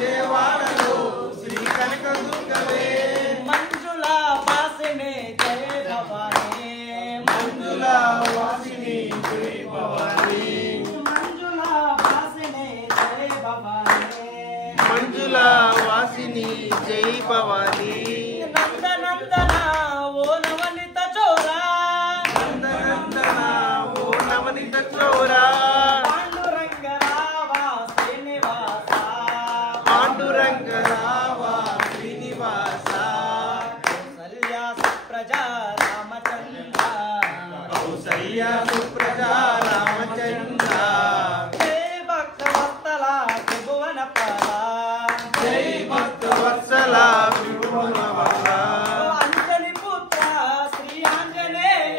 విజయవాడలో శ్రీ కనకదుర్గవే మంజుల వాసిని జయ భవాని మంజుల వాసిని జై భవాని మంజుల వాసిని జయ భవాని మంజుల వాసిని జై భవాని నందనందన ఓ నవనిత చోరా నందనందన ఓ నవనిత చోరా పాండురంగ రావా శ్రీనివాస పాండురంగ రావా శ్రీనివాస కౌసల్య సుప్రజా రామచంద్ర కౌసల్య సుప్రజా రామచంద్ర జై భక్తవత్సల త్రిభువన పద జై భక్తవత్సల విభువనవర అంజలి పుత్ర శ్రీ ఆంజనేయ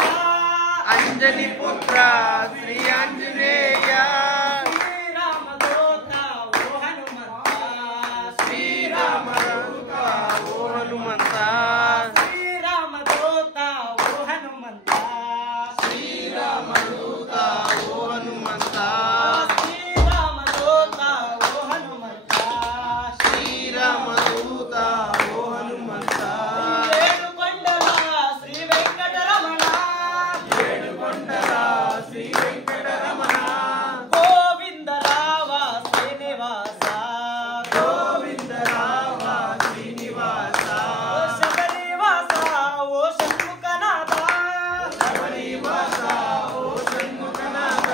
అంజలి పుత్ర శ్రీ ఆంజనేయ శ్రీరామదూత ఓ హనుమంత శ్రీరామదూత ఓ హనుమంత శ్రీరామదూత ఓ హనుమంత శ్రీరామదూత ఓ హనుమంత శ్రీరామదూత ఓ హనుమంత శ్రీరామదూత ఓ హనుమంత ఏడు కొండల శ్రీ వెంకటరమణ ఏడుకొండల శ్రీ వెంకటరమణ గోవిందరావ శ్రీనివాస గోవిందరావ శ్రీనివాస శబరివాస ఓ షణ్ముఖనాథ శబరివాస ఓ షణ్ముఖనాథ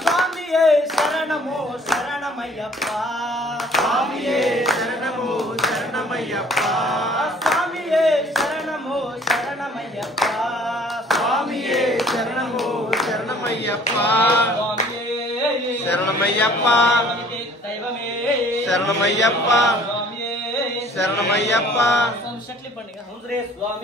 స్వామియే శరణమో శరణమయ్యప్ప స్వామియే శరణము శరణమయ్యప్ప స్వామియే శరణమో శరణమయ్యప్ప స్వామియే శరణము శరణమయ్యప్ప స్వామియే శరణమయ్యప్ప స్వామియే దైవమే శరణమయ్యప్ప స్వామియే శరణమయ్యప్ప షట్లి పండుగ స్వామి